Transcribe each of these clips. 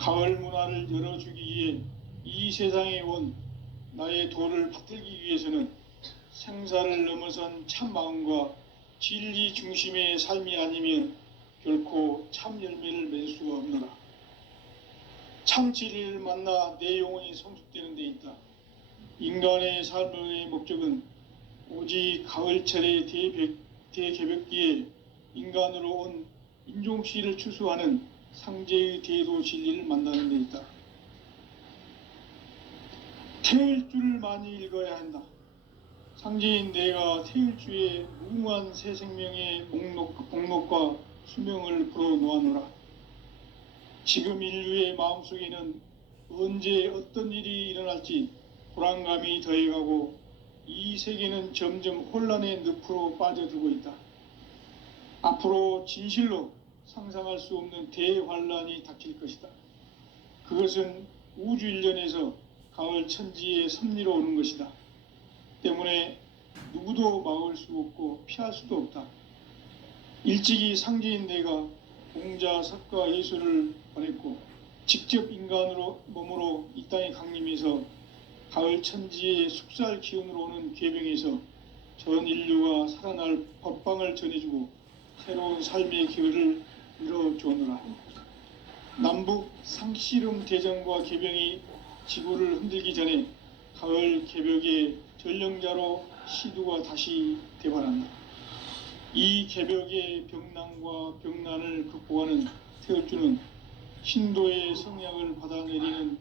가을 문화를 열어주기 위해 이 세상에 온 나의 도를 받들기 위해서는 생사를 넘어선 참마음과 진리 중심의 삶이 아니면 결코 참 열매를 맺을 수가 없노라. 참 진리를 만나 내 영혼이 성숙되는 데 있다. 인간의 삶의 목적은 오직 가을철의 대개벽기에 인간으로 온 인종씨를 추수하는 상제의 대도 진리를 만나는 데 있다. 태일주를 많이 읽어야 한다. 상제인 내가 태일주의 무궁한 새 생명의 목록과 수명을 불어놓아노라. 지금 인류의 마음속에는 언제 어떤 일이 일어날지 불안감이 더해가고 이 세계는 점점 혼란의 늪으로 빠져들고 있다. 앞으로 진실로 상상할 수 없는 대환란이 닥칠 것이다. 그것은 우주 일련에서 가을 천지의 섭리로 오는 것이다. 때문에 누구도 막을 수 없고 피할 수도 없다. 일찍이 상제인 내가 공자, 석가, 예수를 보냈고 직접 인간으로 몸으로 이 땅에 강림해서 가을 천지의 숙살 기운으로 오는 계병에서 전 인류가 살아날 법방을 전해주고 새로운 삶의 기회를 이뤄주오노라. 남북 상씨름 대전과 계병이 지구를 흔들기 전에 가을 개벽의 전령자로 시두가 다시 대발한다. 이 개벽의 병난과 병난을 극복하는 태울주는 신도의 성약을 받아내리는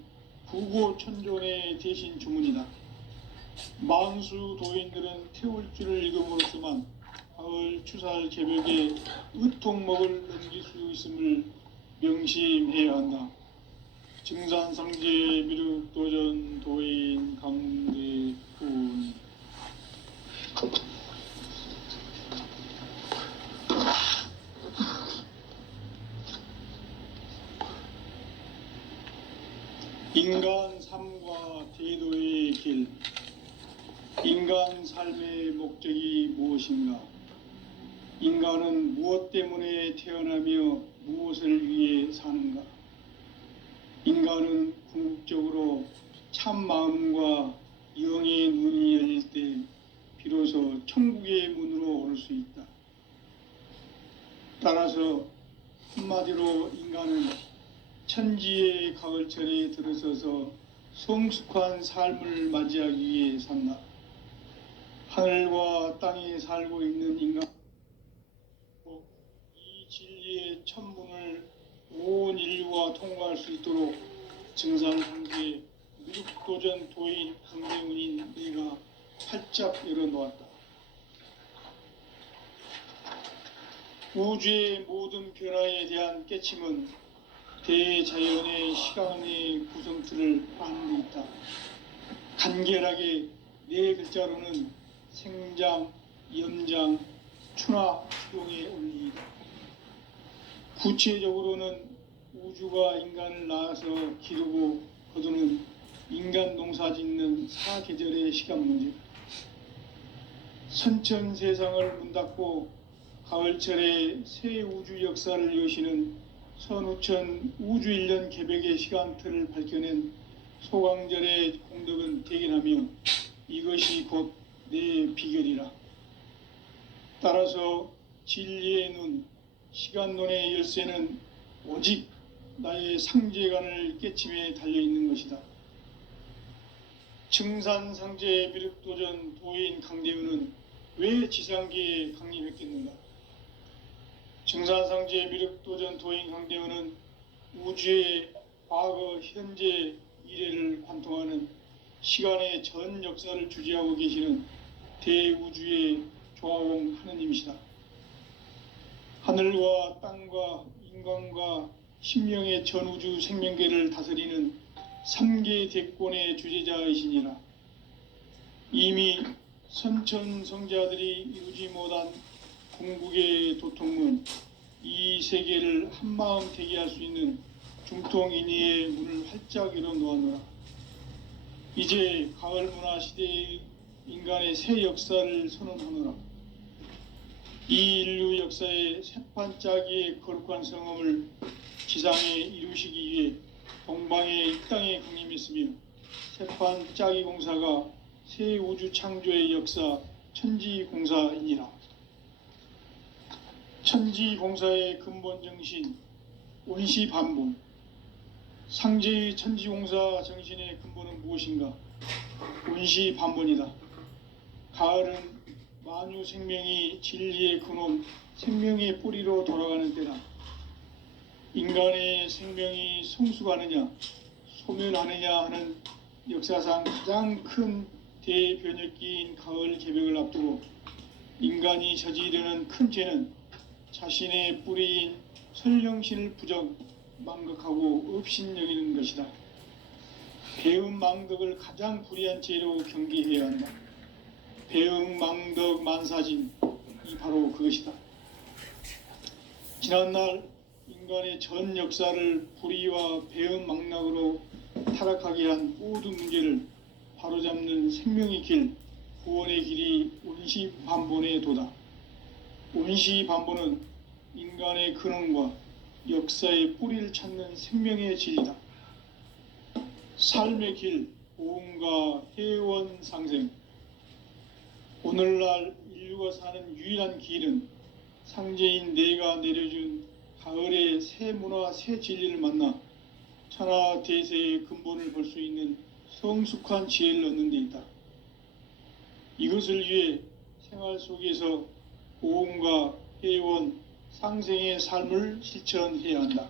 부고천존의 대신 주문이다. 만수 도인들은 태울주를 읽음으로써만 가을 추살 개벽의 의통목을 넘길 수 있음을 명심해야 한다. 증산상제 미륵도전 도인 강대훈. 인간 삶과 대도의 길. 인간 삶의 목적이 무엇인가? 인간은 무엇 때문에 태어나며 무엇을 위해 사는가? 인간은 궁극적으로 참 마음과 영의 눈이 열릴 때 비로소 천국의 문으로 오를 수 있다. 따라서 한마디로 인간은 천지의 가을철에 들어서서 성숙한 삶을 맞이하기 위해 산다. 하늘과 땅에 살고 있는 인간, 이 진리의 천문을 온 인류가 통과할 수 있도록 증산상제 미륵도전 도인 강대훈인 내가 활짝 열어놓았다. 우주의 모든 변화에 대한 깨침은 대자연의 시간의 구성틀을 아는 데 있다. 간결하게 네 글자로는 생장, 연장, 추나 추동의 원리이다. 구체적으로는 우주가 인간을 낳아서 기르고 거두는 인간 농사 짓는 사계절의 시간 문제다. 선천 세상을 문 닫고 가을철에 새 우주 역사를 여시는 선우천 우주일년 개벽의 시간틀을 밝혀낸 소강절의 공덕은 대견하며 이것이 곧 내 비결이라. 따라서 진리의 눈, 시간론의 열쇠는 오직 나의 상제관을 깨침에 달려있는 것이다. 증산상제 미륵도전 도인 강대훈은 왜 지상계에 강림했겠는가? 증산상제 미륵도전 도인 강대훈은 우주의 과거, 현재, 미래를 관통하는 시간의 전 역사를 주재하고 계시는 대우주의 조화원 하느님이시다. 하늘과 땅과 인간과 신명의 전우주 생명계를 다스리는 3계 대권의 주재자이시니라. 이미 선천성자들이 이루지 못한 궁극의 도통문, 이 세계를 한마음 되게 할 수 있는 중통인의의 문을 활짝 열어놓았노라. 이제 가을 문화 시대의 인간의 새 역사를 선언하노라. 이 인류 역사의 새판짜기의 거룩한 성험을 지상에 이루시기 위해 동방의 이 땅에 강림했으며 세판 짜기 공사가 새 우주 창조의 역사 천지공사이니라. 천지공사의 근본 정신 원시반본. 상제의 천지공사 정신의 근본은 무엇인가? 원시반본이다. 가을은 만유 생명이 진리의 근원, 생명의 뿌리로 돌아가는 때다. 인간의 생명이 성숙하느냐, 소멸하느냐 하는 역사상 가장 큰 대변혁기인 가을 개벽을 앞두고 인간이 저지르는 큰 죄는 자신의 뿌리인 설령신을 부정, 망각하고 업신여기는 것이다. 배은망덕을 가장 불의한 죄로 경계해야 한다. 배은망덕 만사진이 바로 그것이다. 지난날 인간의 전 역사를 불의와 배은망락으로 타락하게 한 모든 문제를 바로잡는 생명의 길, 구원의 길이 원시반본의 도다. 원시반본은 인간의 근원과 역사의 뿌리를 찾는 생명의 진리다. 삶의 길, 보험과 회원 상생. 오늘날 인류가 사는 유일한 길은 상제인 내가 내려준 가을의 새 문화, 새 진리를 만나 천하 대세의 근본을 볼 수 있는 성숙한 지혜를 얻는 데 있다. 이것을 위해 생활 속에서 보험과 회원, 상생의 삶을 실천해야 한다.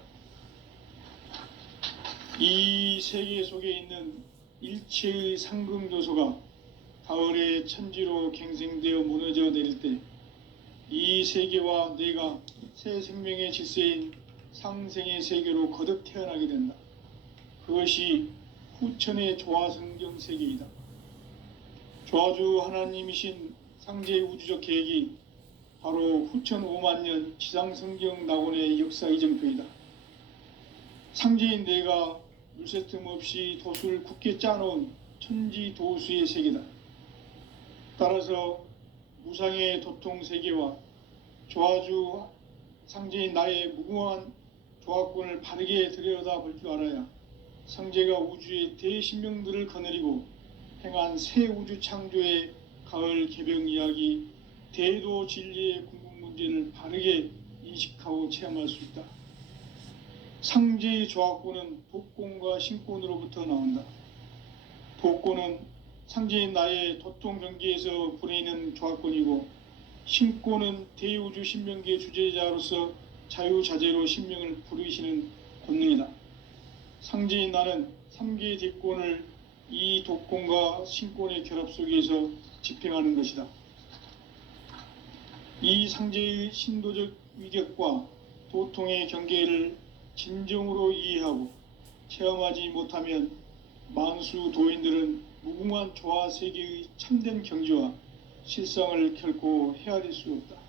이 세계 속에 있는 일체의 상금 요소가 가을의 천지로 갱생되어 무너져 내릴 때 이 세계와 내가 새 생명의 질서인 상생의 세계로 거듭 태어나게 된다. 그것이 후천의 조화성경 세계이다. 조화주 하나님이신 상제의 우주적 계획이 바로 후천 5만 년 지상성경 낙원의 역사 이정표이다. 상제인 내가 물새 틈 없이 도수를 굳게 짜놓은 천지도수의 세계다. 따라서 무상의 도통 세계와 조화주 상제인 나의 무궁한 조화권을 바르게 들여다볼 줄 알아야 상제가 우주의 대신명들을 거느리고 행한 새 우주 창조의 가을 개벽 이야기, 대도 진리의 궁극 문제를 바르게 인식하고 체험할 수 있다. 상제의 조화권은 복권과 신권으로부터 나온다. 복권은 상제인 나의 도통 경계에서 보내는 조화권이고, 신권은 대우주 신명기의 주제자로서 자유자재로 신명을 부르시는 권능이다. 상제인 나는 3개의 대권을 이 도권과 신권의 결합 속에서 집행하는 것이다. 이 상제의 신도적 위격과 도통의 경계를 진정으로 이해하고 체험하지 못하면 만수 도인들은 무궁한 조화 세계의 참된 경지와 실상을 결코 헤아릴 수 없다.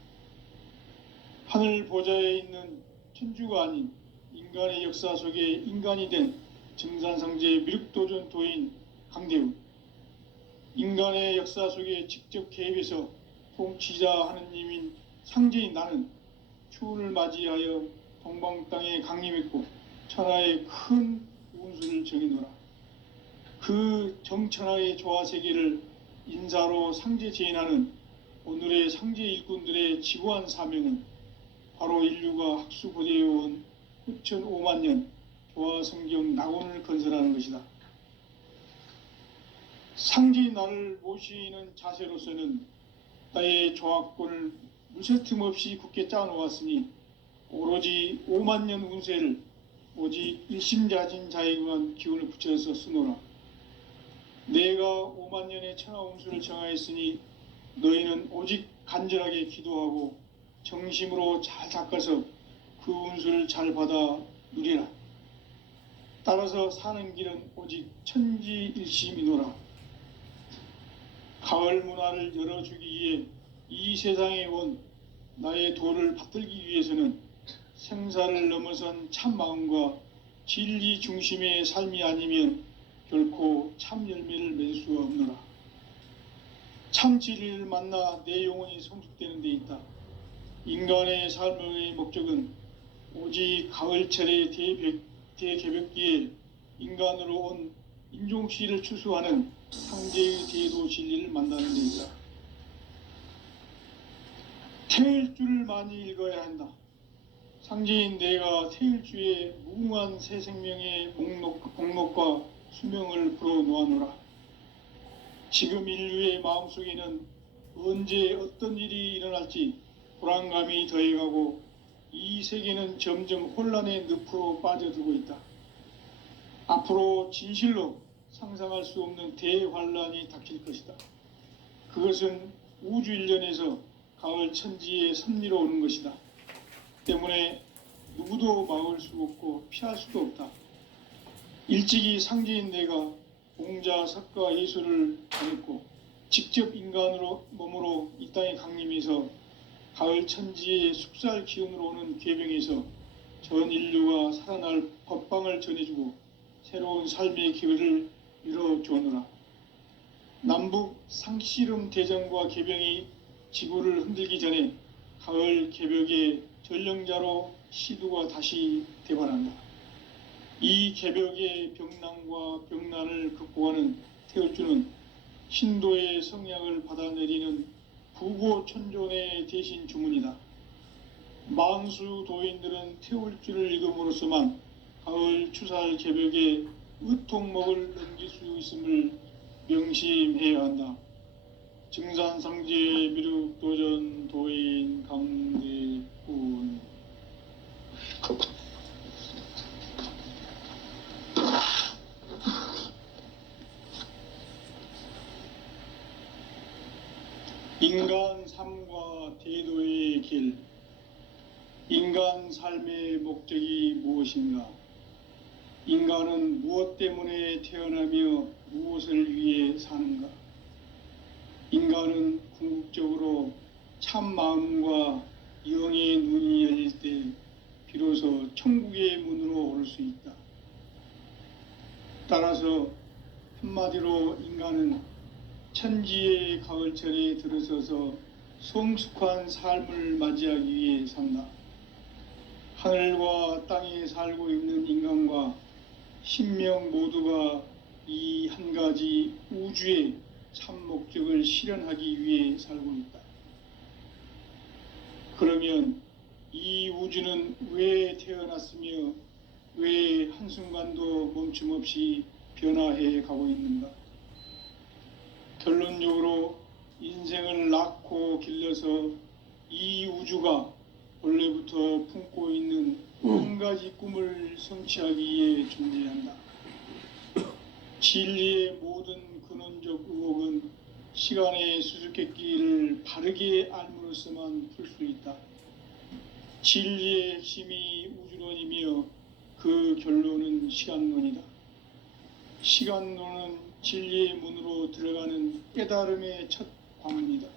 하늘 보좌에 있는 천주가 아닌 인간의 역사 속에 인간이 된 증산상제의 미륵도전 도인 강대우, 인간의 역사 속에 직접 개입해서 통치자 하느님인 상제인 나는 추운을 맞이하여 동방 땅에 강림했고 천하의 큰 운수를 정해놓으라. 그 정천하의 조화 세계를 인사로 상제 제인하는 오늘의 상제 일꾼들의 지구한 사명은 바로 인류가 학수고대해온 후천 5만 년 조화 성경 낙원을 건설하는 것이다. 상제인 나를 모시는 자세로서는 나의 조화권을 무쇠 틈 없이 굳게 짜놓았으니 오로지 5만 년 운세를 오직 일심자진 자에게만 기운을 붙여서 쓰노라. 내가 5만 년의 천하 운수를 정하였으니 너희는 오직 간절하게 기도하고 정심으로 잘 닦아서 그 운수를 잘 받아 누리라. 따라서 사는 길은 오직 천지일심이노라. 가을 문화를 열어주기 위해 이 세상에 온 나의 도를 받들기 위해서는 생사를 넘어선 참 마음과 진리 중심의 삶이 아니면 결코 참 열매를 맺을 수가 없노라. 참 진리를 만나 내 영혼이 성숙되는 데 있다. 인간의 삶의 목적은 오직 가을철의 대개벽기에 인간으로 온 인종씨를 추수하는 상제의 대도 진리를 만나는 데이다. 태일주를 많이 읽어야 한다. 상제인 내가 태일주의 무궁한 새 생명의 목록과 수명을 풀어놓아노라. 지금 인류의 마음속에는 언제 어떤 일이 일어날지 불안감이 더해가고 이 세계는 점점 혼란의 늪으로 빠져들고 있다. 앞으로 진실로 상상할 수 없는 대환란이 닥칠 것이다. 그것은 우주 일련에서 가을 천지의 섭리로 오는 것이다. 때문에 누구도 막을 수 없고 피할 수도 없다. 일찍이 상제인 내가 공자, 석가, 예술을 다녔고 직접 인간으로 몸으로 이 땅에 강림해서 가을 천지의 숙살 기운으로 오는 계병에서 전 인류가 살아날 법방을 전해주고 새로운 삶의 기회를 열어주오노라. 남북 상씨름 대전과 계병이 지구를 흔들기 전에 가을 개벽의 전령자로 시두가 다시 대발한다. 이 개벽의 병난과 병난을 극복하는 태울주는 신도의 성약을 받아내리는 부고천존의 대신 주문이다. 만수 도인들은 태울주를 읽음으로써만 가을 추살 개벽의 의통목을 넘길 수 있음을 명심해야 한다. 증산상제 미륵도전 도인 강대군. 인간 삶과 대도의 길. 인간 삶의 목적이 무엇인가? 인간은 무엇 때문에 태어나며 무엇을 위해 사는가? 인간은 궁극적으로 참 마음과 영의 눈이 열릴 때 비로소 천국의 문으로 오를 수 있다. 따라서 한마디로 인간은 천지의 가을철에 들어서서 성숙한 삶을 맞이하기 위해 산다. 하늘과 땅에 살고 있는 인간과 신명 모두가 이 한 가지 우주의 참 목적을 실현하기 위해 살고 있다. 그러면 이 우주는 왜 태어났으며 왜 한순간도 멈춤 없이 변화해 가고 있는가? 결론적으로 인생을 낳고 길러서 이 우주가 원래부터 품고 있는 한 가지 꿈을 성취하기 위해 존재한다. 진리의 모든 근원적 의혹은 시간의 수수께끼를 바르게 알므로써만 풀 수 있다. 진리의 핵심이 우주론이며 그 결론은 시간론이다. 시간론은 진리의 문으로 들어가는 깨달음의 첫 관문이다.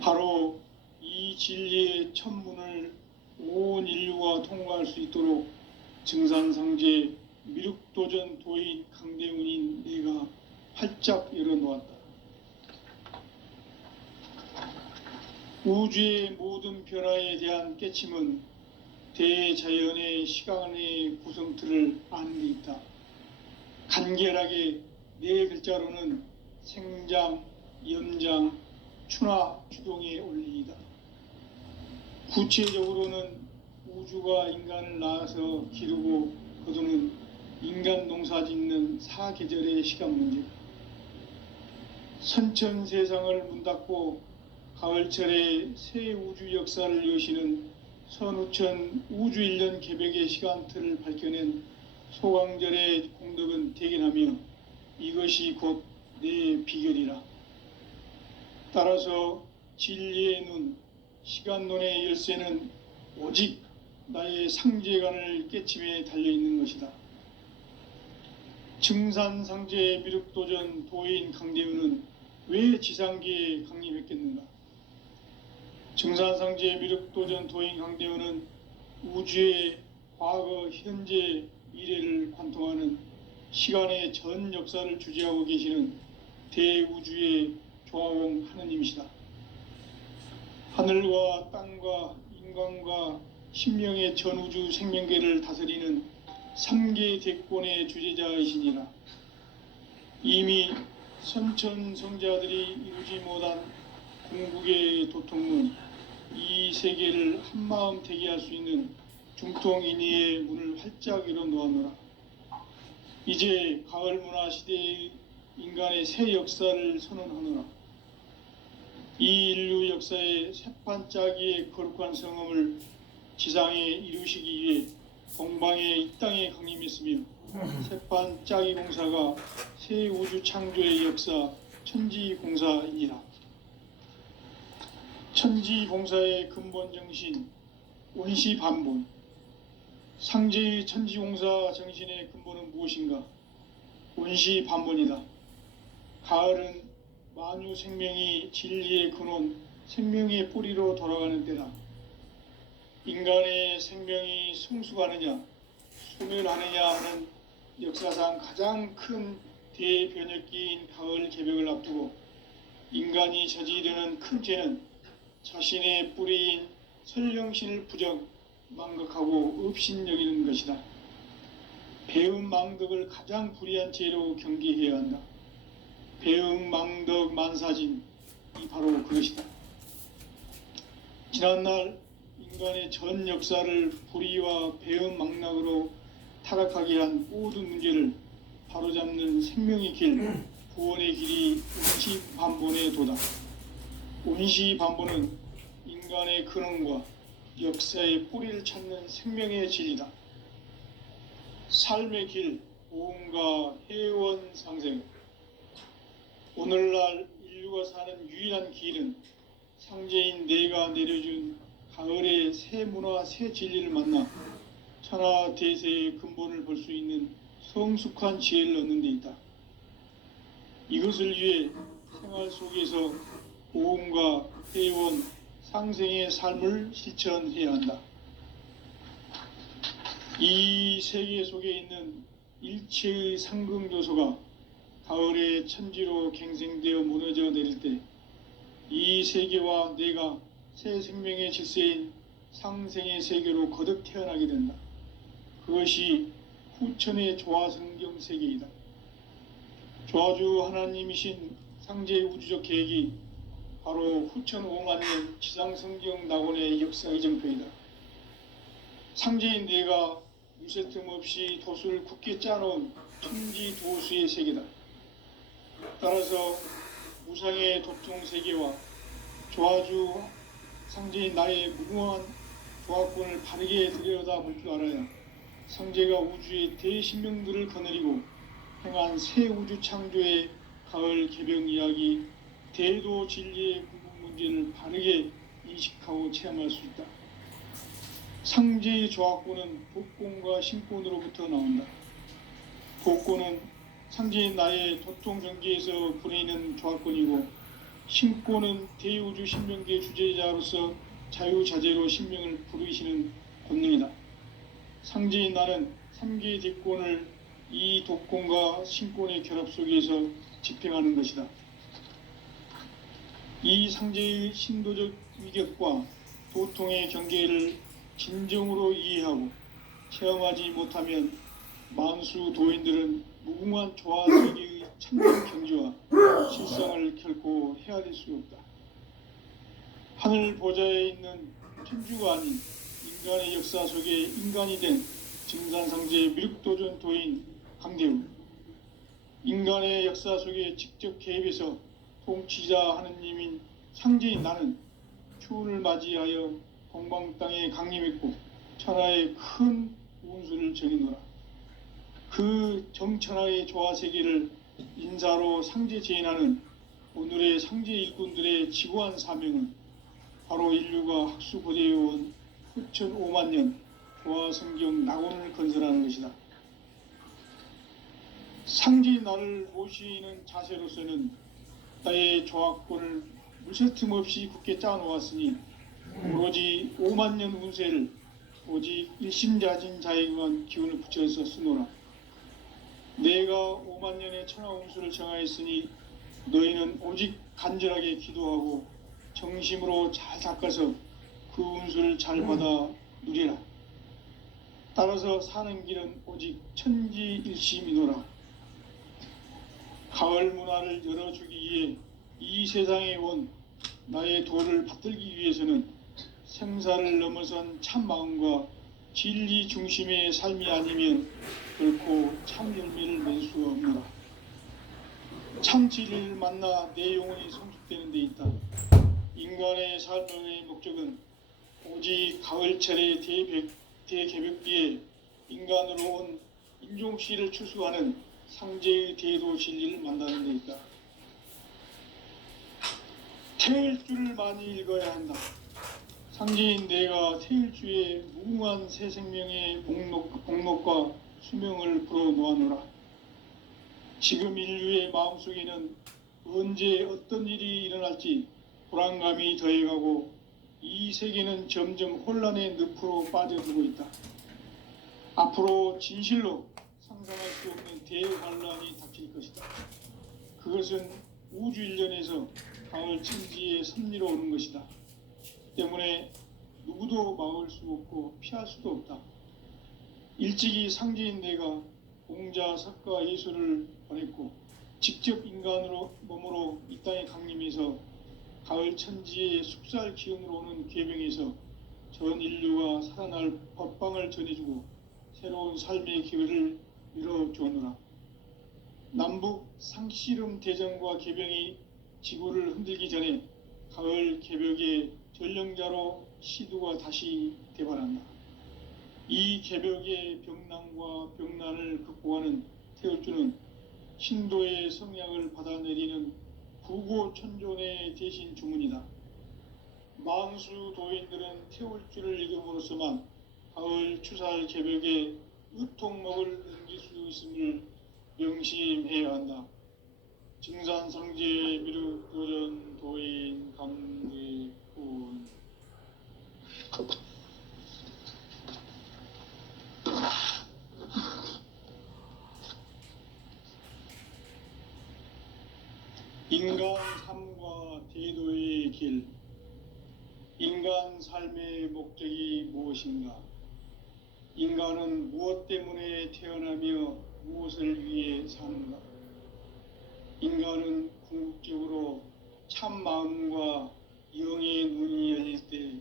바로 이 진리의 첫 문을 온 인류가 통과할 수 있도록 증산상제 미륵도전 도인 강대훈인 내가 활짝 열어놓았다. 우주의 모든 변화에 대한 깨침은 대자연의 시간의 구성틀을 아는 데 있다. 간결하게 네 글자로는 생장, 연장, 추나 추동의 원리이다. 구체적으로는 우주가 인간을 낳아서 기르고 거두는 인간 농사 짓는 사계절의 시간 문제다. 선천 세상을 문 닫고 가을철에 새 우주 역사를 여시는 선우천 우주일년 개벽의 시간틀을 밝혀낸 소강절의 공덕은 대견하며 이것이 곧 내 비결이라. 따라서 진리의 눈, 시간론의 열쇠는 오직 나의 상제관을 깨침에 달려있는 것이다. 증산상제 미륵도전 도인 강대훈은 왜 지상계에 강림했겠는가? 증산상제 미륵도전 도인 강대훈은 우주의 과거, 현재, 미래를 관통하는 시간의 전 역사를 주재하고 계시는 대우주의 조화원 하느님이시다. 하늘과 땅과 인간과 신명의 전우주 생명계를 다스리는 삼계 대권의 주제자이시니라. 이미 선천성자들이 이루지 못한 궁극의 도통문 이 세계를 한마음 되게 할 수 있는 중통인의의 문을 활짝 열어 놓았노라. 이제 가을 문화 시대의 인간의 새 역사를 선언하노라. 이 인류 역사의 새판짜기의 거룩한 성음을 지상에 이루시기 위해 동방의 이 땅에 강림했으며 새판짜기 공사가 새 우주 창조의 역사 천지공사이니라. 천지공사의 근본 정신 온시반본. 상제의 천지공사 정신의 근본은 무엇인가? 온시반본이다. 가을은 만유 생명이 진리의 근원, 생명의 뿌리로 돌아가는 때다. 인간의 생명이 성숙하느냐, 소멸하느냐 하는 역사상 가장 큰 대변혁기인 가을 개벽을 앞두고 인간이 저지르는 큰 죄는 자신의 뿌리인 설령신을 부정, 망각하고 업신여기는 것이다. 배음 망덕을 가장 불의한 죄로 경계해야 한다. 배음 망덕 만사진이 바로 그것이다. 지난날 인간의 전 역사를 불의와 배음 망락으로 타락하게 한 모든 문제를 바로잡는 생명의 길, 구원의 길이 온시반본의 도다. 온시반본은 인간의 근원과 역사의 뿌리를 찾는 생명의 진리다. 삶의 길, 보험과 회원 상생. 오늘날 인류가 사는 유일한 길은 상제인 내가 내려준 가을의 새 문화, 새 진리를 만나 천하 대세의 근본을 볼 수 있는 성숙한 지혜를 얻는 데 있다. 이것을 위해 생활 속에서 보험과 회원, 상생의 삶을 실천해야 한다. 이 세계 속에 있는 일체의 상금 요소가 가을의 천지로 갱생되어 무너져 내릴 때 이 세계와 내가 새 생명의 질서인 상생의 세계로 거듭 태어나게 된다. 그것이 후천의 조화성경 세계이다. 조화주 하나님이신 상제의 우주적 계획이 바로 후천 5만년 지상성경 낙원의 역사의 정표이다. 상제인 내가 무쇠틈 없이 도수를 굳게 짜놓은 천지 도수의 세계다. 따라서 무상의 도통 세계와 조화주 상제인 나의 무궁한 조화권을 바르게 들여다볼 줄 알아야 상제가 우주의 대신명들을 거느리고 행한 새 우주 창조의 가을 개벽 이야기 대도 진리의 궁극 문제를 바르게 인식하고 체험할 수 있다. 상제의 조화권은 복권과 신권으로부터 나온다. 복권은 상제인 나의 도통 경계에서 부리는 조화권이고 신권은 대우주 신명계 주제자로서 자유자재로 신명을 부르시는 권능이다. 상제인 나는 3개의 대권을 이 독권과 신권의 결합 속에서 집행하는 것이다. 이 상제의 신도적 위격과 도통의 경계를 진정으로 이해하고 체험하지 못하면 만수 도인들은 무궁한 조화세계의 참된 경지와 실상을 결코 헤아릴 수 없다. 하늘 보좌에 있는 천주가 아닌 인간의 역사 속에 인간이 된 증산상제의 밀도전 도인 강대우, 인간의 역사 속에 직접 개입해서 통치자 하느님인 상제인 나는 추운을 맞이하여 동방 땅에 강림했고 천하의 큰 운수를 정해놓으라. 그 정천하의 조화세계를 인사로 상제 제인하는 오늘의 상제 일꾼들의 지고한 사명은 바로 인류가 학수고대해온 후천 5만년 조화성경 낙원을 건설하는 것이다. 상제 나를 모시는 자세로서는 나의 조화권을 무쇠틈 없이 굳게 짜놓았으니 오로지 5만년 운세를 오직 일심자진 자에게만 기운을 붙여서 쓰노라. 내가 5만년의 천하 운수를 정하였으니 너희는 오직 간절하게 기도하고 정심으로 잘 닦아서 그 운수를 잘 받아 누리라. 따라서 사는 길은 오직 천지일심이노라. 가을 문화를 열어주기 위해 이 세상에 온 나의 도를 받들기 위해서는 생사를 넘어선 참마음과 진리 중심의 삶이 아니면 결코 참 열매를 맺을 수 없노라. 참 진리를 만나 내 영혼이 성숙되는 데 있다. 인간의 삶의 목적은 오직 가을철의 대개벽기에 인간으로 온 인종씨를 추수하는 상제의 대도 진리를 만나는 데 있다. 태일주를 많이 읽어야 한다. 상제인 내가 태일주의 무궁한 새 생명의 복록과 수명을 불어놓아노라. 지금 인류의 마음속에는 언제 어떤 일이 일어날지 불안감이 더해가고 이 세계는 점점 혼란의 늪으로 빠져들고 있다. 앞으로 진실로 상상할 수 없는 대환란이 닥칠 것이다. 그것은 우주 일련에서 가을 천지의 섭리로 오는 것이다. 때문에 누구도 막을 수 없고 피할 수도 없다. 일찍이 상제인 내가 공자, 석가, 예수를 보냈고 직접 인간으로 몸으로 이 땅에 강림해서 가을 천지의 숙살 기운으로 오는 계병에서 전 인류가 살아날 법방을 전해주고 새로운 삶의 기회를 열어주었노라. 남북 상씨름 대전과 계병이 지구를 흔들기 전에 가을 개벽의 전령자로 시두가 다시 대발한다. 이 개벽의 병난과 병난을 극복하는 태울주는 신도의 성약을 받아내리는 부고천존의 대신 주문이다. 만수 도인들은 태울주를 읽음으로써만 가을 추살 개벽의 의통목을 넘길 수 있음을 명심해야 한다. 증산성제 미륵도전 도인 감리꾼. 인간 삶과 대도의 길. 인간 삶의 목적이 무엇인가? 인간은 무엇 때문에 태어나며 무엇을 위해 사는가? 인간은 궁극적으로 참 마음과 영의 눈이 열릴 때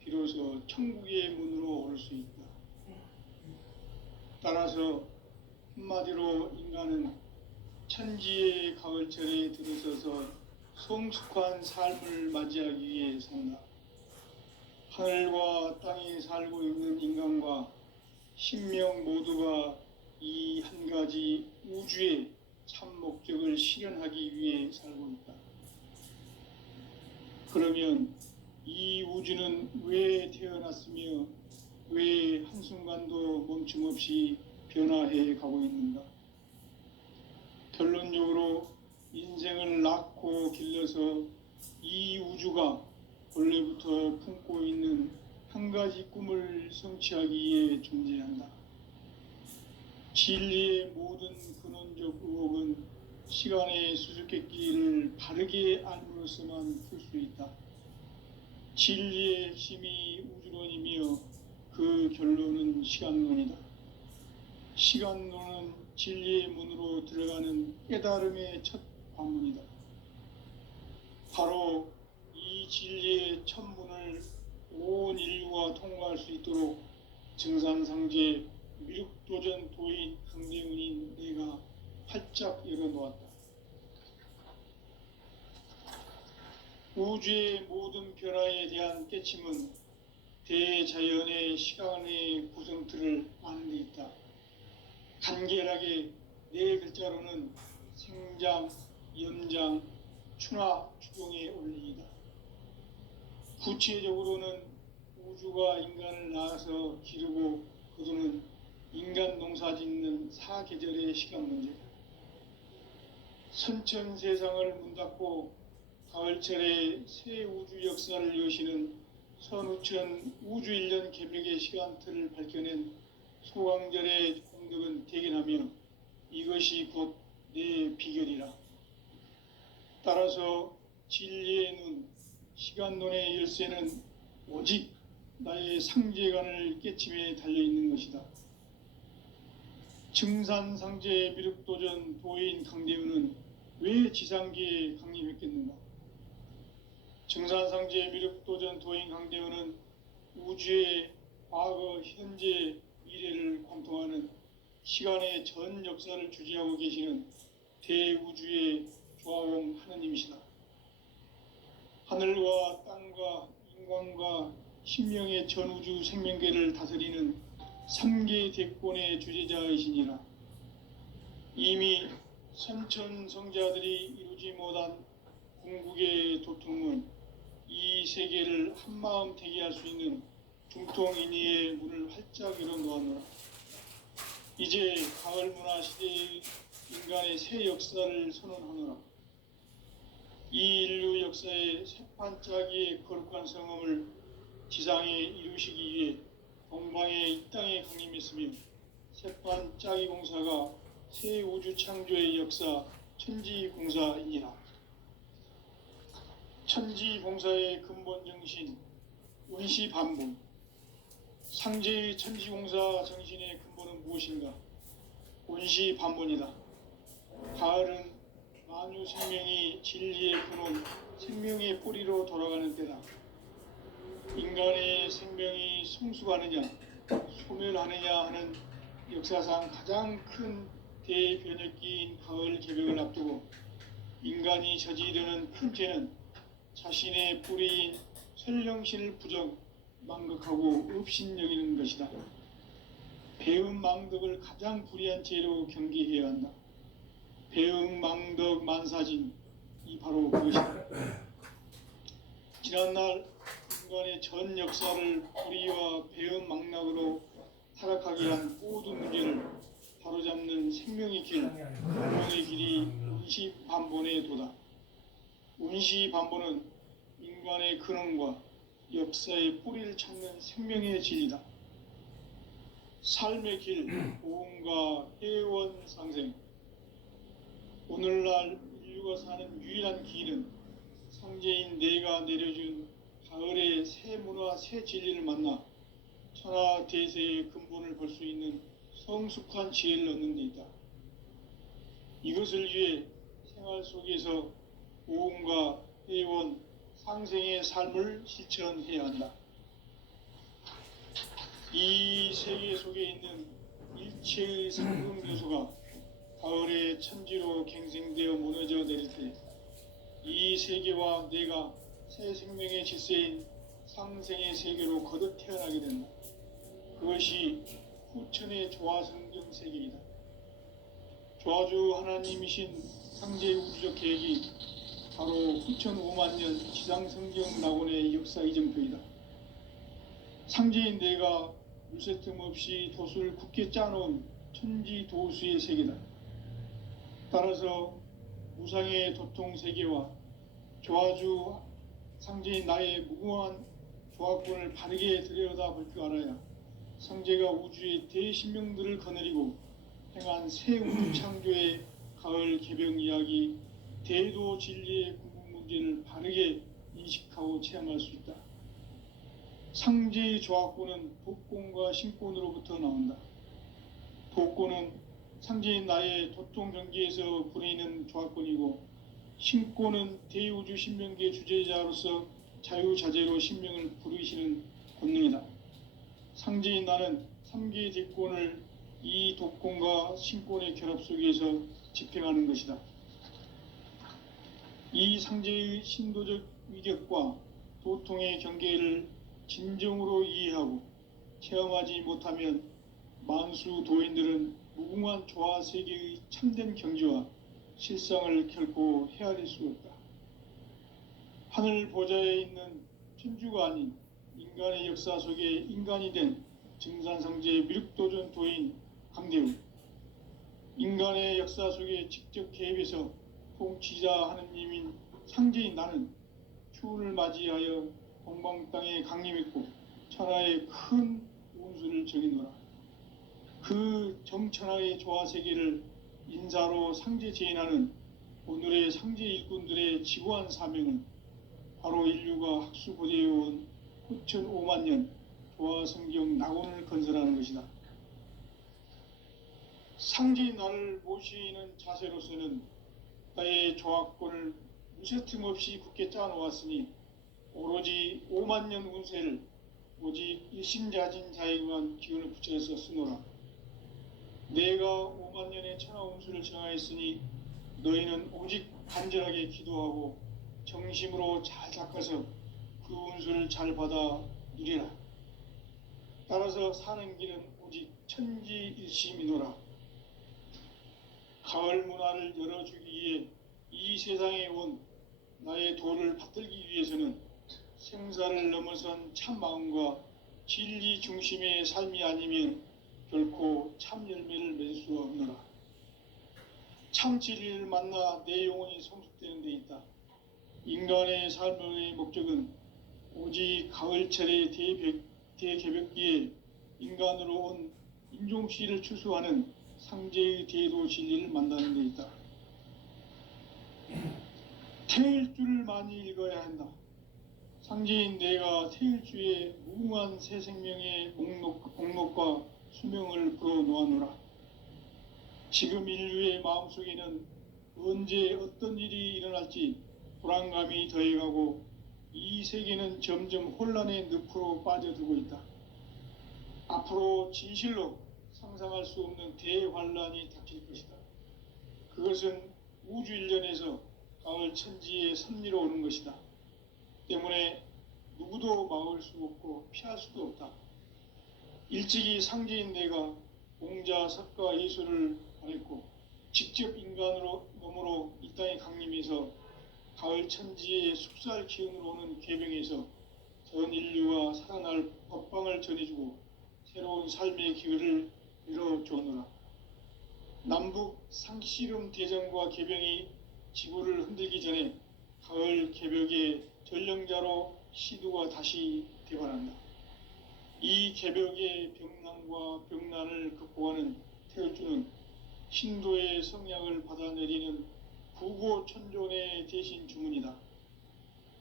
비로소 천국의 문으로 오를 수 있다. 따라서 한마디로 인간은 천지의 가을철에 들어서서 성숙한 삶을 맞이하기 위해 산다. 하늘과 땅에 살고 있는 인간과 신명 모두가 이 한 가지 우주의 참 목적을 실현하기 위해 살고 있다. 그러면 이 우주는 왜 태어났으며 왜 한순간도 멈춤없이 변화해 가고 있는가? 결론적으로 인생을 낳고 길러서 이 우주가 원래부터 품고 있는 한 가지 꿈을 성취하기 위해 존재한다. 진리의 모든 근원적 의혹은 시간의 수수께끼를 바르게 알므로서만 풀 수 있다. 진리의 핵심이 우주론이며 그 결론은 시간론이다. 시간론은 진리의 문으로 들어가는 깨달음의 첫 관문이다. 바로 이 진리의 첫 문을 온 인류가 통과할 수 있도록 증산상제 미륵도전 도인 강대훈인 내가 활짝 열어놓았다. 우주의 모든 변화에 대한 깨침은 대자연의 시간의 구성틀을 아는 데 있다. 간결하게 네 글자로는 생장, 연장, 추나, 추동의 원리이다. 구체적으로는 우주가 인간을 낳아서 기르고 거두는 인간 농사 짓는 사계절의 시간 문제다. 선천 세상을 문 닫고 가을철에 새 우주 역사를 여시는 선우천 우주일년 개벽의 시간틀을 밝혀낸 소강절의 공덕은 대견하며 이것이 곧 내 비결이라. 따라서 진리의 눈, 시간론의 열쇠는 오직 나의 상제관을 깨침에 달려있는 것이다. 증산상제 미륵도전 도인 강대우는 왜 지상계에 강림했겠는가? 증산상제 미륵도전 도인 강대우는 우주의 과거, 현재, 미래를 관통하는 시간의 전 역사를 주재하고 계시는 대우주의 조화공 하느님이시다. 하늘과 땅과 인간과 신명의 전우주 생명계를 다스리는 삼계 대권의 주재자이시니라. 이미 선천성자들이 이루지 못한 궁극의 도통은 이 세계를 한마음 대기할 수 있는 중통인의의 문을 활짝 열어놓았노라. 이제 가을 문화 시대의 인간의 새 역사를 선언하노라. 이 인류 역사의 새판짜기의 거룩한 성험을 지상에 이루시기 위해 동방의 이 땅에 강림했으며 새판짜기 공사가 새 우주 창조의 역사 천지공사이니라. 천지공사의 근본 정신 운시반본. 상제의 천지공사 정신의 근본은 무엇인가? 운시반본이다. 가을은 만유 생명이 진리의 근원, 생명의 뿌리로 돌아가는 때다. 인간의 생명이 성숙하느냐, 소멸하느냐 하는 역사상 가장 큰 대변혁기인 가을 개벽을 앞두고 인간이 저지르는 큰 죄는 자신의 뿌리인 설령신을 부정, 망극하고 업신여기는 것이다. 배음 망덕을 가장 불의한 죄로 경계해야 한다. 배음 망덕 만사진이 바로 그것이다. 지난날 인간의 전 역사를 불의와 배음 망락으로 타락하게 한 모든 문제를 바로잡는 생명의 길, 운명의 길이 운시반본의 도다. 운시반본은 인간의 근원과 역사의 뿌리를 찾는 생명의 진리다. 삶의 길, 보험과 해원상생. 오늘날 인류가 사는 유일한 길은 상제인 내가 내려준 가을의 새 문화, 새 진리를 만나 천하 대세의 근본을 볼 수 있는 성숙한 지혜를 얻는 데 있다. 이것을 위해 생활 속에서 보험과 해원, 상생의 삶을 실천해야 한다. 이 세계 속에 있는 일체의 상금 요소가 가을의 천지로 갱생되어 무너져 내릴 때 이 세계와 내가 새 생명의 질서인 상생의 세계로 거듭 태어나게 된다. 그것이 후천의 조화성경 세계이다. 조화주 하나님이신 상제 우주적 계획이 바로 후천 5만 년 지상성경 낙원의 역사 이정표이다. 상제인 내가 물새 틈 없이 도수를 굳게 짜놓은 천지 도수의 세계다. 따라서 무상의 도통 세계와 조화주 상제인 나의 무궁한 조화권을 바르게 들여다볼 줄 알아야 상제가 우주의 대신명들을 거느리고 행한 새 우주 창조의 가을 개벽 이야기, 대도 진리의 궁극 문제를 바르게 인식하고 체험할 수 있다. 상제의 조화권은 도권과 신권으로부터 나온다. 도권은 상제인 나의 도통 경계에서 부리는 조화권이고, 신권은 대우주 신명계 주제자로서 자유자재로 신명을 부르시는 권능이다. 상제인 나는 3개의 대권을 이 도권과 신권의 결합 속에서 집행하는 것이다. 이 상제의 신도적 위격과 도통의 경계를 진정으로 이해하고 체험하지 못하면 만수 도인들은 무궁한 조화 세계의 참된 경지와 실상을 결코 헤아릴 수 없다. 하늘 보좌에 있는 천주가 아닌 인간의 역사 속에 인간이 된 증산상제 미륵도전 도인 강대우. 인간의 역사 속에 직접 개입해서 통치자 하느님인 상제인 나는 추운을 맞이하여 동방 땅에 강림했고 천하의 큰 운수를 정해놓으라. 그 정천하의 조화세계를 인사로 상제 제인하는 오늘의 상제 일꾼들의 지고한 사명은 바로 인류가 학수고대해온 후천 5만 년 조화성경 낙원을 건설하는 것이다. 상제인 나를 모시는 자세로서는 나의 조합권을 무쇠틈 없이 굳게 짜놓았으니 오로지 5만 년 운세를 오직 일심자진 자에게만 기운을 붙여서 쓰노라. 내가 5만 년의 천하 운수를 정하였으니 너희는 오직 간절하게 기도하고 정심으로 잘 닦아서 그 운수를 잘 받아 누리라. 따라서 사는 길은 오직 천지일심이노라. 가을 문화를 열어주기 위해 이 세상에 온 나의 도를 받들기 위해서는 생사를 넘어선 참 마음과 진리 중심의 삶이 아니면 결코 참 열매를 맺을 수 없노라. 참 진리를 만나 내 영혼이 성숙되는 데 있다. 인간의 삶의 목적은 오직 가을철의 대개벽기에 인간으로 온 인종시를 추수하는 상제의 대도 진리를 만나는 데 있다. 태일주를 많이 읽어야 한다. 상제인 내가 태일주의 무궁한 새 생명의 목록과 수명을 풀어놓아노라. 지금 인류의 마음속에는 언제 어떤 일이 일어날지 불안감이 더해가고 이 세계는 점점 혼란의 늪으로 빠져들고 있다. 앞으로 진실로 상상할 수 없는 대환란이 닥칠 것이다. 그것은 우주 일련에서 가을 천지의 섭리로 오는 것이다. 때문에 누구도 막을 수 없고 피할 수도 없다. 일찍이 상제인 내가 공자, 석가, 예술을 가르쳤고 직접 인간으로 몸으로 이 땅에 강림해서 가을 천지의 숙살 기운으로 오는 계병에서 전 인류가 살아날 법방을 전해주고 새로운 삶의 기회를 열어주었노라. 남북 상씨름 대전과 계병이 지구를 흔들기 전에 가을 개벽의 전령자로 시두가 다시 대발한다. 이 개벽의 병난과 병난을 극복하는 태울주는 신도의 성약을 받아내리는 구고천존의 대신 주문이다.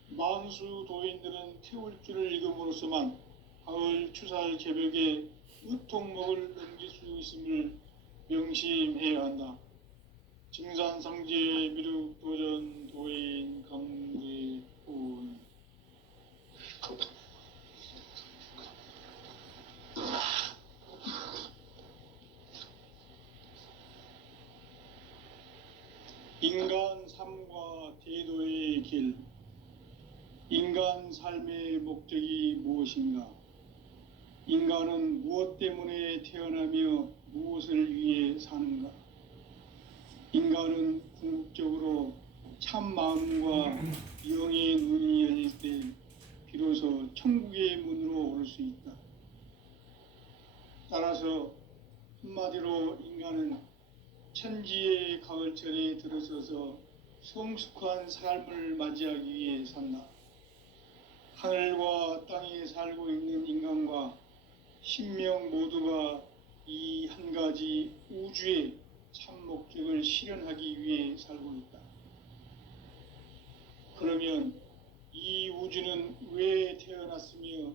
만수 도인들은 태울주를 읽음으로써만 가을 추살 개벽의 의통목을 넘길 수 있음을 명심해야 한다. 증산상제 미륵도전 도인 강대온. 인간 삶과 대도의 길. 인간 삶의 목적이 무엇인가? 인간은 무엇 때문에 태어나며 무엇을 위해 사는가? 인간은 궁극적으로 참 마음과 영의 눈이 열릴 때 비로소 천국의 문으로 오를 수 있다. 따라서 한마디로 인간은 천지의 가을철에 들어서서 성숙한 삶을 맞이하기 위해 산다. 하늘과 땅에 살고 있는 인간과 신명 모두가 이 한 가지 우주의 참 목적을 실현하기 위해 살고 있다. 그러면 이 우주는 왜 태어났으며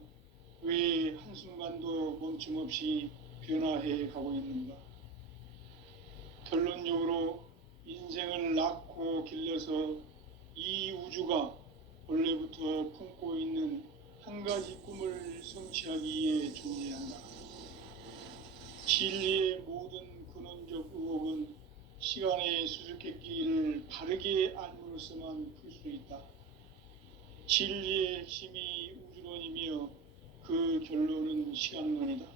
왜 한순간도 멈춤없이 변화해 가고 있는가? 결론적으로 인생을 낳고 길러서 이 우주가 원래부터 품고 있는 한 가지 꿈을 성취하기 위해 존재한다. 진리의 모든 근원적 의혹은 시간의 수수께끼를 바르게 알므로써만 풀 수 있다. 진리의 핵심이 우주론이며 그 결론은 시간론이다.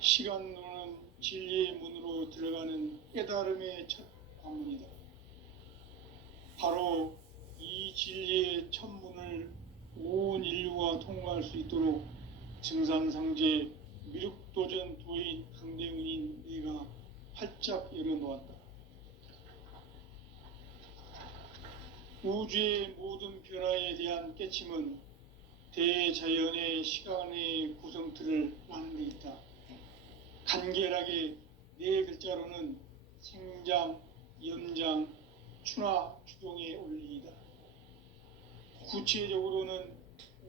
시간론은 진리의 문으로 들어가는 깨달음의 첫 관문이다. 바로 이 진리의 첫 문을 온 인류가 통과할 수 있도록 증산상제 미륵도전 도인 강대훈인 내가 활짝 열어놓았다. 우주의 모든 변화에 대한 깨침은 대자연의 시간의 구성틀을 아는 데 있다. 간결하게 네 글자로는 생장, 염장, 추나 추동의 원리이다. 구체적으로는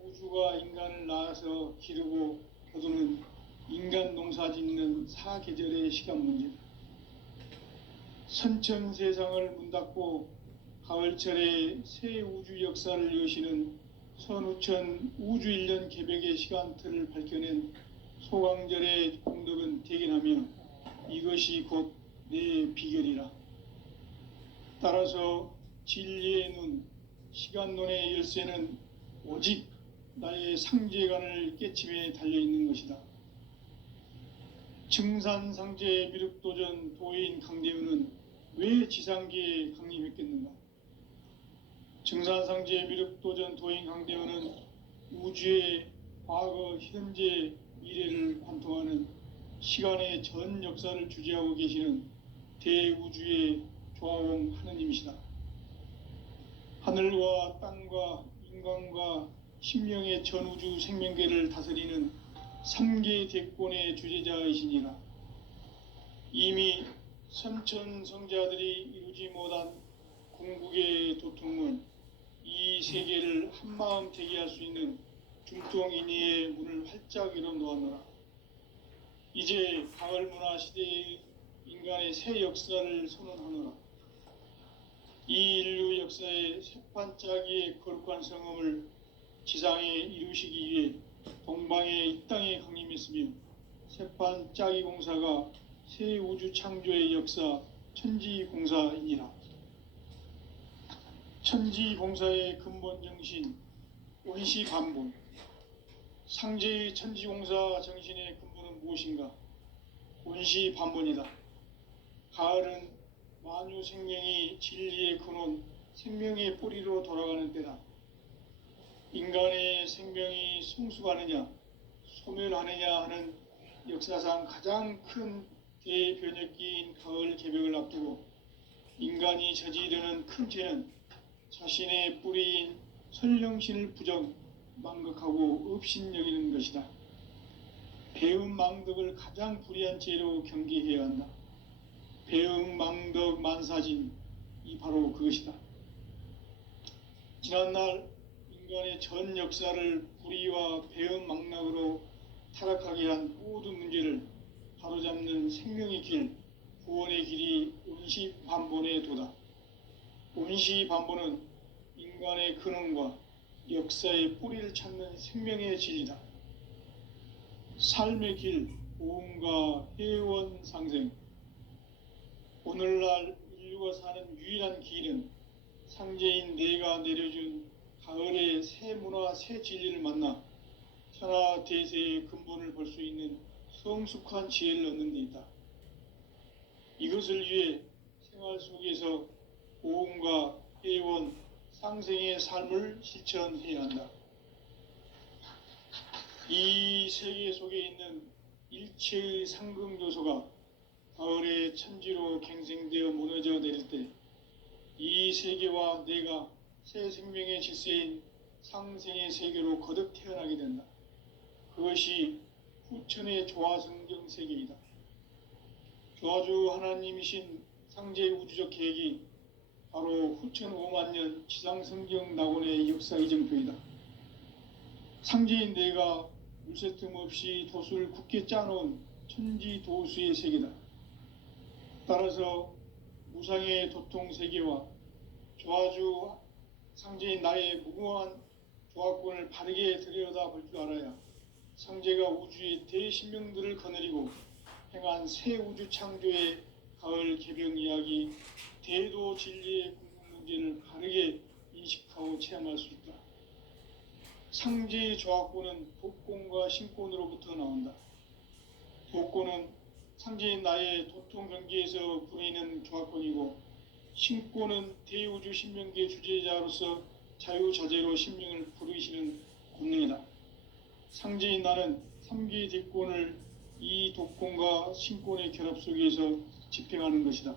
우주가 인간을 낳아서 기르고 거두는 인간 농사 짓는 사계절의 시간 문제다. 선천 세상을 문 닫고 가을철에 새 우주 역사를 여시는 선우천 우주일년 개벽의 시간틀을 밝혀낸 소강절의 공덕은 대견하며 이것이 곧 내 비결이라. 따라서 진리의 눈, 시간론의 열쇠는 오직 나의 상제관을 깨침에 달려있는 것이다. 증산상제 미륵도전 도인 강대우는 왜 지상계에 강림했겠는가? 증산상제 미륵도전 도인 강대우는 우주의 과거, 현재, 미래를 관통하는 시간의 전 역사를 주재하고 계시는 대우주의 조화원 하느님이시다. 하늘과 땅과 인간과 신명의 전우주 생명계를 다스리는 삼계 대권의 주재자이시니라. 이미 선천성자들이 이루지 못한 궁극의 도통문, 이 세계를 한마음 되게 할 수 있는 중통인의의 문을 활짝 열어 놓았노라. 이제 가을 문화 시대의 인간의 새 역사를 선언하노라. 이 인류 역사의 새판짜기의 거룩한 성음을 지상에 이루시기 위해 동방의 이 땅에 강림했으며 새판짜기 공사가 새 우주 창조의 역사 천지공사이니라. 천지공사의 근본 정신 원시반본. 상제의 천지공사 정신의 근본은 무엇인가? 원시반본이다. 가을은 만유 생명이 진리의 근원, 생명의 뿌리로 돌아가는 때다. 인간의 생명이 성숙하느냐, 소멸하느냐 하는 역사상 가장 큰 대변혁기인 가을 개벽을 앞두고 인간이 저지르는 큰 죄는 자신의 뿌리인 설령신을 망각하고 업신여기는 것이다. 배은망덕을 가장 불의한 죄로 경계해야 한다. 배은망덕 만사진이 바로 그것이다. 지난날 인간의 전 역사를 불의와 배은망락으로 타락하게 한 모든 문제를 바로잡는 생명의 길, 구원의 길이 원시반본의 도다. 원시반본은 인간의 근원과 역사의 뿌리를 찾는 생명의 진리다. 삶의 길, 고음과 회원 상생. 오늘날 인류가 사는 유일한 길은 상제인 내가 내려준 가을의 새 문화, 새 진리를 만나 천하 대세의 근본을 볼 수 있는 성숙한 지혜를 얻는 데 있다. 이것을 위해 생활 속에서 고음과 회원, 상생의 삶을 실천해야 한다. 이 세계 속에 있는 일체의 상승요소가 가을의 천지로 갱생되어 무너져 내릴 때 이 세계와 내가 새 생명의 질서인 상생의 세계로 거듭 태어나게 된다. 그것이 후천의 조화성경 세계이다. 조화주 하나님이신 상제의 우주적 계획이 바로 후천 5만년 지상성경 낙원의 역사 이정표이다. 상제인 내가 물새 틈 없이 도수를 굳게 짜놓은 천지도수의 세계다. 따라서 무상의 도통 세계와 조화주 상제인 나의 무궁한 조화권을 바르게 들여다볼 줄 알아야 상제가 우주의 대신명들을 거느리고 행한 새 우주 창조의 가을 개벽 이야기, 대도 진리의 궁극 문제를 바르게 인식하고 체험할 수 있다. 상제의 조화권은 독권과 신권으로부터 나온다. 독권은 상제인 나의 도통 경계에서 부리는 조화권이고, 신권은 대우주 신명계 주제자로서 자유자재로 신명을 부르시는 권능이다. 상제인 나는 삼계 대권을 이 독권과 신권의 결합 속에서 집행하는 것이다.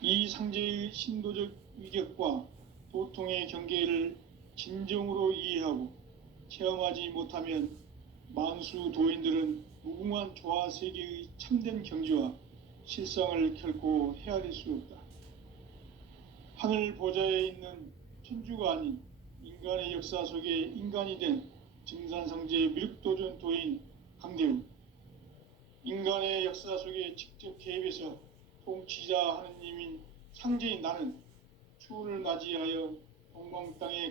이 상제의 신도적 위격과 도통의 경계를 진정으로 이해하고 체험하지 못하면 만수 도인들은 무궁한 조화 세계의 참된 경지와 실상을 결코 헤아릴 수 없다. 하늘 보좌에 있는 천주가 아닌 인간의 역사 속에 인간이 된 증산성제의 미륵도전 도인 강대우. 인간의 역사 속에 직접 개입해서 통치자 하느님인 상제인 나는 추운을 맞이하여 동방 땅에